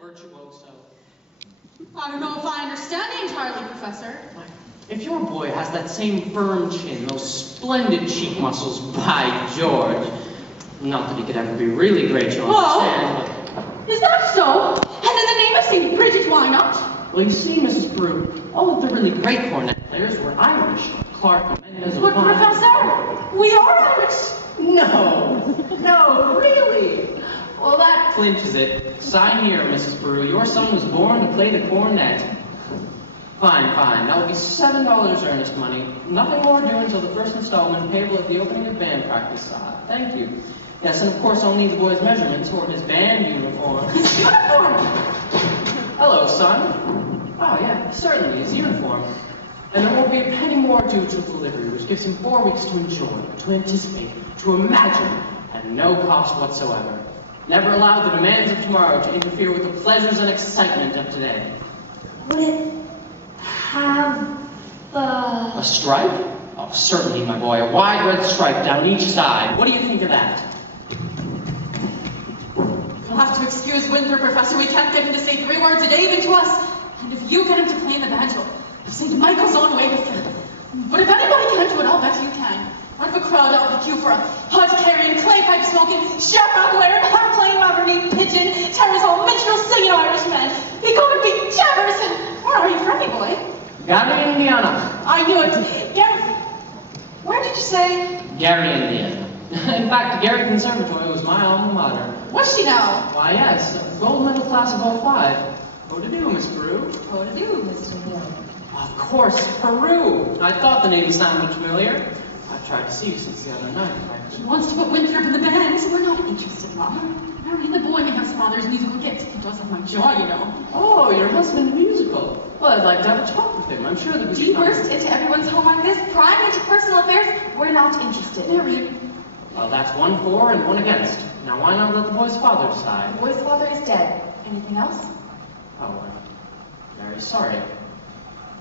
virtuoso. I don't know if I understand you entirely, Professor. If your boy has that same firm chin, those splendid cheek muscles, by George. Not that he could ever be really great, you'll understand, but... Is that so? And in the name of St. Bridget, why not? Well, you see, Mrs. Peru, all of the really great cornet players were Irish. Clark and Mendez But, Professor, we are Irish. No, really. Well, that clinches it. Sign here, Mrs. Peru. Your son was born to play the cornet. Fine. That will be $7 earnest money. Nothing more due until the first installment payable at the opening of band practice. Thank you. Yes, and of course I'll need the boy's measurements for his band uniform. His uniform? Hello, son. Oh, yeah, certainly, his uniform. And there won't be a penny more due till delivery, which gives him 4 weeks to enjoy, to anticipate, to imagine, at no cost whatsoever. Never allow the demands of tomorrow to interfere with the pleasures and excitement of today. Would it have A stripe? Oh, certainly, my boy. A wide red stripe down each side. What do you think of that? You'll have to excuse Winthrop, Professor. We can't get him to say 3 words a day even to us. And if you get him to play in the banjo, if St. Michael's own way with him. But if anybody can do it, I'll bet you can. Out of a crowd, I'll pick you for a hod-carrying, clay-pipe-smoking, shamrock-wearing, harp-playing, Aberdeen pigeon, terrace-home, minstrel singing Irishman. He could be jabbers, and where are you from, me boy? Gary, Indiana. I knew it. Gary. Where did you say? Gary, Indiana. In fact, Gary Conservatory was my alma mater. What's she now? Why, yes, gold medal class of 05. How to do, Miss Peru? How do you, Mr. Hill? Of course, Peru. I thought the name sounded familiar. I've tried to see you since the other night. He wants to put Winthrop in the band, so we're not interested, Mom. Mary, the boy may have his father's musical gift. He does have my jaw, you know. Oh, your husband musical. Well, I'd like to have a talk with him. I'm sure that we Do you burst into everyone's home like this, prying into personal affairs? We're not interested. Mary. Well, that's 1 for and 1 against. Now, why not let the boy's father decide? The boy's father is dead. Anything else? Oh, I'm very sorry.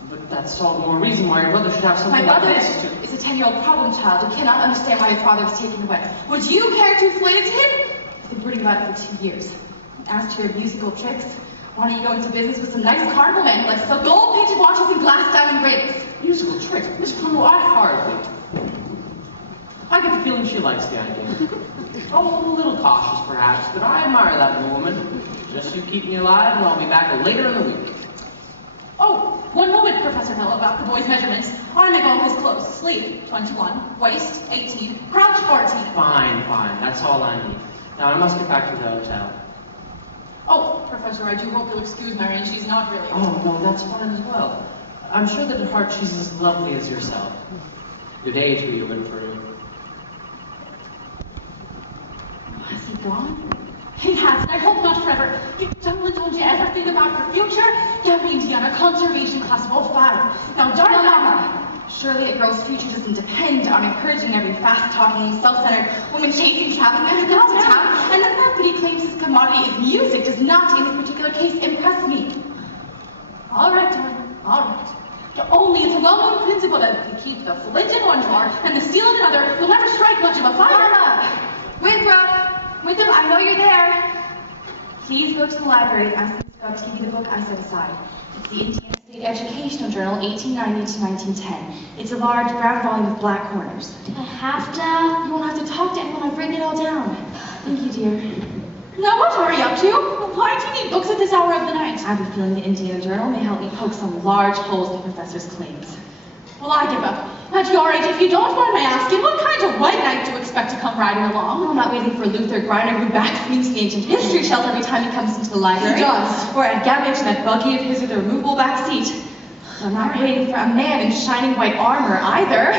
But that's all the more reason why your brother should have something My like brother this to... is a 10-year-old problem child who cannot understand why his father was taken away. Would you care to explain it to him? I've been brooding about it for 2 years. As to your musical tricks, why don't you go into business with some nice carnival men who like sell gold-painted watches and glass diamond rings? Musical tricks? Miss Peru, I hardly... I get the feeling she likes the idea. Oh, a little cautious, perhaps, but I admire that in a woman. Just you keep me alive, and I'll be back later in the week. Oh, 1 moment, Professor Hill, about the boy's measurements. Arm and all his clothes. Sleeve, 21. Waist, 18. Crouch, 14. Fine. That's all I need. Now, I must get back to the hotel. Oh, Professor, I do hope you'll excuse Marion. She's not really... Oh, no, that's fine as well. I'm sure that at heart she's as lovely as yourself. Good day to you, Winfrey. Has he gone? He has, and I hope not forever. Gentlemen, don't you ever think about your future? Gary, Indiana, conservation class of 05. Now, darling Mama, surely a girl's future doesn't depend on encouraging every fast-talking, self-centered, woman-chasing traveling man who comes to town, and the fact that he claims his commodity is music does not, in this particular case, impress me. All right, darling, all right. Only it's a well-known principle that if you keep the flint in one drawer and the steel in another, you'll never strike much of a fire. Mama! Winthrop, I know you're there. Please go to the library and ask Miss Scrub to give you the book I set aside. It's the Indiana State Educational Journal, 1890 to 1910. It's a large brown volume with black corners. Do I have to? You won't have to talk to anyone. I've written it all down. Thank you, dear. Now what are you up to? Why do you need books at this hour of the night? I have a feeling the Indiana Journal may help me poke some large holes in the professor's claims. Well, I give up. At your age, if you don't mind my asking, what kind of white knight do you expect to come riding along? I'm not waiting for Luther Griner, who backspeaks the ancient history shelf every time he comes into the library. He does. Or Ed Gavish in that buggy of his with a removable back seat. I'm not waiting for a man in shining white armor, either.